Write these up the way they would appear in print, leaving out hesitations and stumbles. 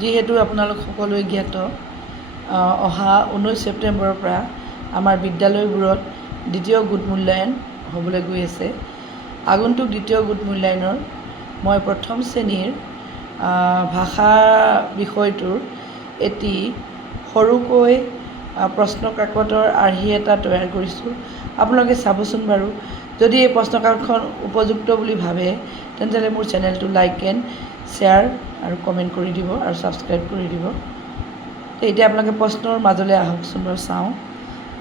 যিহেতু আপোনালোক সকলোৱে জ্ঞাত অহা 19 ছেপ্টেম্বৰৰ পৰা আমাৰ বিদ্যালয়বোৰত দ্বিতীয় গোট মূল্যায়ন হ'বলৈ গৈ আছে। আগন্তুক দ্বিতীয় গোট মূল্যায়নৰ মই প্ৰথম শ্ৰেণীৰ ভাষা বিষয়টোৰ এটি সৰুকৈ প্ৰশ্ন কাকতৰ আৰ্হি এটা তৈয়াৰ কৰিছোঁ। আপোনালোকে চাবচোন বাৰু, যদি এই প্ৰশ্ন কাকতখন উপযুক্ত বুলি ভাবে তেন্তে মোৰ চেনেলটো লাইক এণ্ড শ্বেয়াৰ আৰু কমেণ্ট কৰি দিব আৰু ছাবস্ক্ৰাইব কৰি দিব। এতিয়া আপোনালোকে প্ৰশ্নৰ মাজলৈ আহকচোন বাৰু চাওঁ।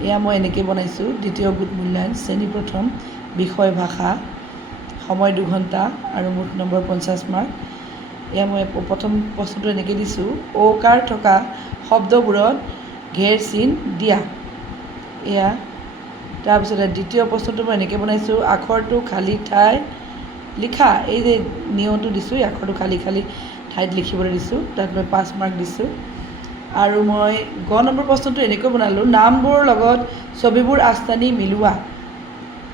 এয়া মই এনেকৈ বনাইছোঁ, দ্বিতীয় গোট মূল্যায়ন শ্ৰেণী প্ৰথম, বিষয় ভাষা, সময় 2 ঘণ্টা আৰু মুঠ নম্বৰ 50 মাৰ্ক। এয়া মই প্ৰথম প্ৰশ্নটো এনেকৈ দিছোঁ, ঔকাৰ থকা শব্দবোৰত ঘেৰ চিন দিয়া। এয়া তাৰপিছতে দ্বিতীয় প্ৰশ্নটো মই এনেকৈ বনাইছোঁ, আখৰটো খালী ঠাই লিখা। এই যে নিয়মটো দিছোঁ, এই আখৰটো খালী ঠাইত লিখিবলৈ দিছোঁ, তাত মই 5 মাৰ্ক দিছোঁ। আৰু মই গ নম্বৰ প্ৰশ্নটো এনেকৈ বনালোঁ, নামবোৰৰ লগত ছবিবোৰ আঁচটানি মিলোৱা।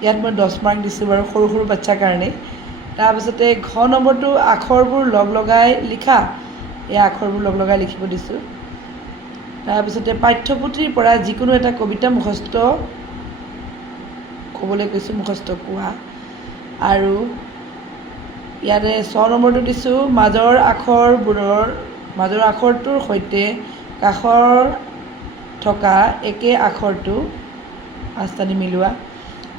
ইয়াত মই 10 মাৰ্ক দিছোঁ বাৰু, সৰু সৰু বাচ্ছাৰ কাৰণে। তাৰপিছতে ঘ নম্বৰটো আখৰবোৰ লগ লগাই লিখা। এই আখৰবোৰ লগ লগাই লিখিব দিছোঁ। তাৰপিছতে পাঠ্যপুথিৰ পৰা যিকোনো এটা কবিতা মুখস্থ ক'বলৈ কৈছোঁ, মুখস্থ কোৱা। আৰু ইয়াতে 6 নম্বৰটো দিছোঁ, মাজৰ আখৰটোৰ সৈতে কাষৰ থকা একে আখৰটো আঁচটানি মিলোৱা।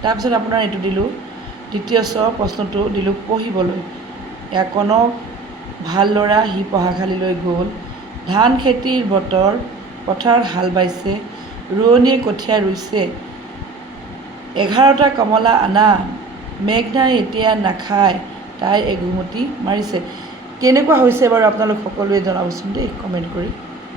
তাৰপিছত আপোনাৰ এইটো দিলোঁ, দ্বিতীয় প্ৰশ্নটো দিলোঁ পঢ়িবলৈ। এয়া কনক ভাল ল'ৰা সি পঢ়াশালীলৈ গ'ল, ধান খেতিৰ বতৰ পথাৰত হাল বাইছে, ৰোৱনীয়ে কঠীয়া ৰুইছে, 11টা কমলা আনা, মেঘনাই এতিয়া নাখায় তাই এঘুমুটি মাৰিছে। কেনেকুৱা হৈছে বাৰু আপোনালোক সকলোৱে জনাবচোন দেই কমেণ্ট কৰি।